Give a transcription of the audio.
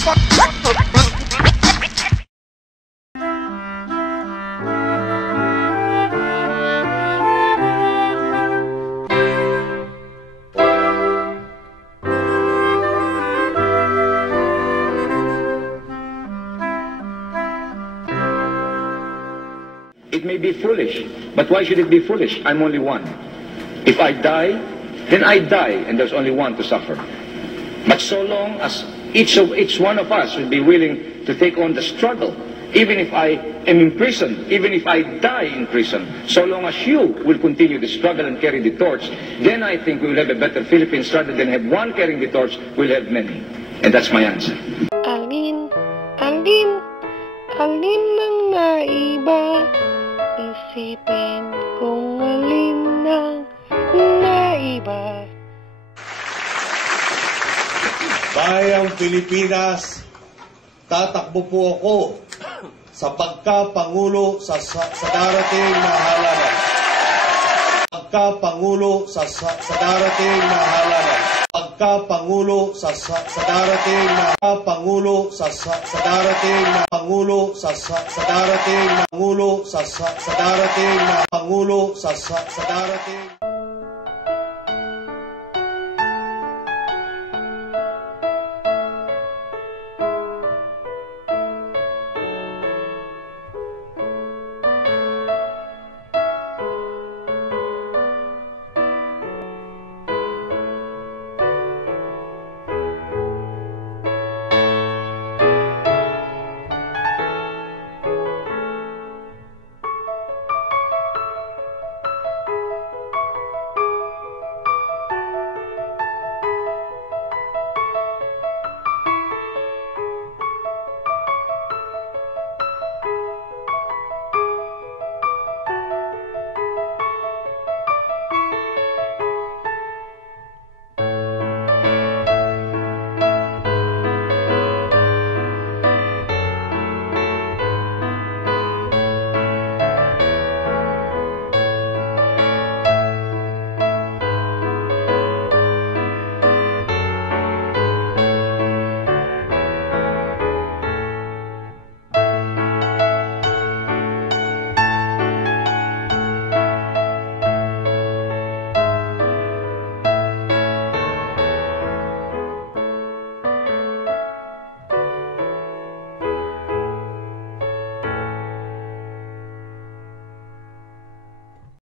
It may be foolish, but why should it be foolish? I'm only one. If I die, then I die, and there's only one to suffer. But so long as each one of us will be willing to take on the struggle, even if I am in prison, even if I die in prison, so long as you will continue the struggle and carry the torch, then I think we will have a better Philippines. Rather than have one carrying the torch, we'll have many. And that's my answer. Alin ang naiba? Isipin kung alin ang naiba. Bayang Pilipinas, tatakbo po ako sa pagkapangulo sa darating na halalan. Pagkapangulo sa darating na halalan. Pagkapangulo sa darating na pangulo sa darating na pangulo sa darating na pangulo sa darating na pangulo sa darating